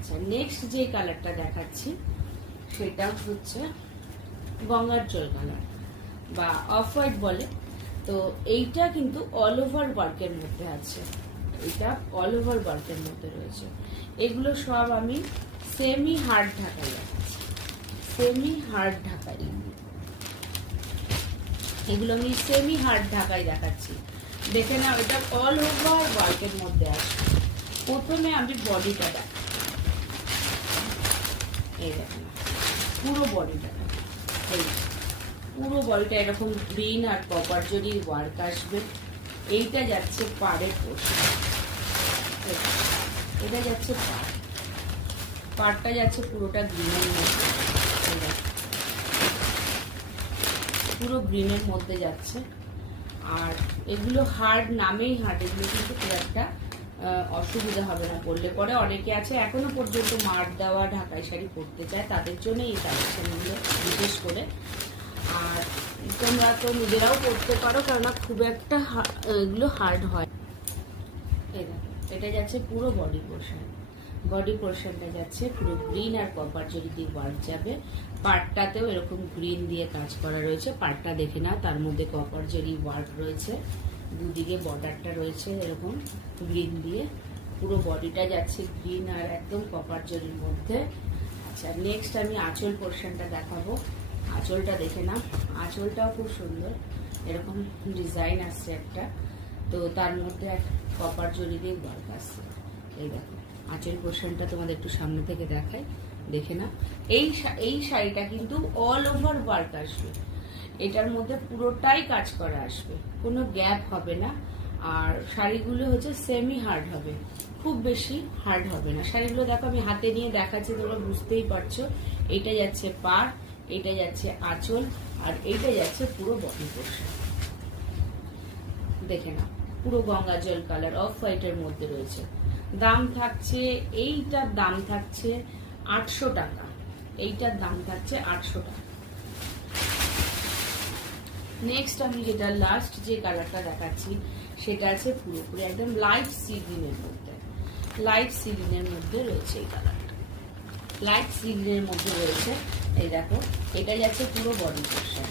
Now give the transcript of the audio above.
আচ্ছা, নেক্সট যে কালারটা দেখাচ্ছি সেটা হচ্ছে গঙ্গার জল কালার বা অফ হোয়াইট বলে। তো এইটা কিন্তু অল ওভার ওয়ার্কের মধ্যে আছে, এটা অল ওভার ওয়ার্কের মধ্যে রয়েছে। এগুলো সব আমি সেমি হার্ড ঢাকাই দেখাচ্ছি, সেমি হার্ড ঢাকাই, এগুলো আমি সেমি হার্ড ঢাকাই দেখাচ্ছি। দেখে নাও, এটা অল ওভার ওয়ার্কের মধ্যে আছে। প্রথমে আমি বডিটা দেখাই, এই দেখেন পুরো বডিটা, এই পুরো বডিটা এরকম গ্রিন আর কপার জরির ওয়ার্ক আসবে। এইটা যাচ্ছে পাড়ের পোর্শন, এটা যাচ্ছে পাড়টা যাচ্ছে পুরোটা গ্রিনের মধ্যে, পুরো গ্রিনের মধ্যে যাচ্ছে। আর এগুলো হার্ড, নামেই হার্ড, এগুলো কিন্তু খুব একটা অসুবিধা হবে না পরলে পরে। অনেকে আছে এখনো পর্যন্ত মার দেওয়া ঢাকাই শাড়ি পরতে চায়, তাদের জন্য এই কালেকশনগুলো বিশেষ করে। আর তোমরা তো নিজেরাও পরতে পারো, কেননা খুব একটা এগুলো হার্ড হয়। এটা যাচ্ছে পুরো বডি পোর্শন, বডি পোর্শনটা যাচ্ছে পুরো গ্রিন আর কপার জরি দিয়ে ওয়ার্ক যাবে। পার্টটাতেও এরকম গ্রিন দিয়ে কাজ করা রয়েছে, পার্টটা দেখে নাও, তার মধ্যে কপার জরি ওয়ার্ক রয়েছে, দুদিকে বর্ডারটা রয়েছে এরকম গ্রিন দিয়ে। পুরো বডিটা যাচ্ছে গ্রিন আর একদম কপার জরির মধ্যে। আচ্ছা, নেক্সট আমি আঁচল পোর্শনটা দেখাবো। আঁচলটা দেখে নাও, আঁচলটাও খুব সুন্দর, এরকম ডিজাইন আসছে একটা, তো তার মধ্যে একটা কপার জরি দিয়ে ওয়ার্ক আসছে। এই দেখো আঁচল পোর্শনটা তোমাদের একটু সামনে থেকে দেখাই, দেখে না। এই শাড়িটা কিন্তু অল ওভার ওয়ার্ক আসবে, এটার মধ্যে পুরোটাই কাজ করা আসবে, কোনো গ্যাপ হবে না। আর শাড়িগুলো হচ্ছে সেমি হার্ড হবে, খুব বেশি হার্ড হবে না শাড়িগুলো। দেখো আমি হাতে নিয়ে দেখাচ্ছি, তোমরা বুঝতেই পারছো। এইটা যাচ্ছে পাড়, এইটা যাচ্ছে আঁচল, আর এইটা যাচ্ছে পুরো বডি পোর্শন। দেখে না, পুরো গঙ্গা জল কালার অফ হোয়াইটের মধ্যে রয়েছে। দাম থাকছে, এইটার দাম থাকছে 800 টাকা, এইটার দাম থাকছে 800 টাকা। নেক্সট আমি যেটা লাস্ট যে কালারটা দেখাচ্ছি সেটা আছে পুরোপুরি একদম লাইট সি গ্রিনের মধ্যে, লাইট সি গ্রিনের মধ্যে রয়েছে এই কালারটা, লাইট সি গ্রিনের মধ্যে রয়েছে। এই দেখো, এটা যাচ্ছে পুরো বডি পোর্শন,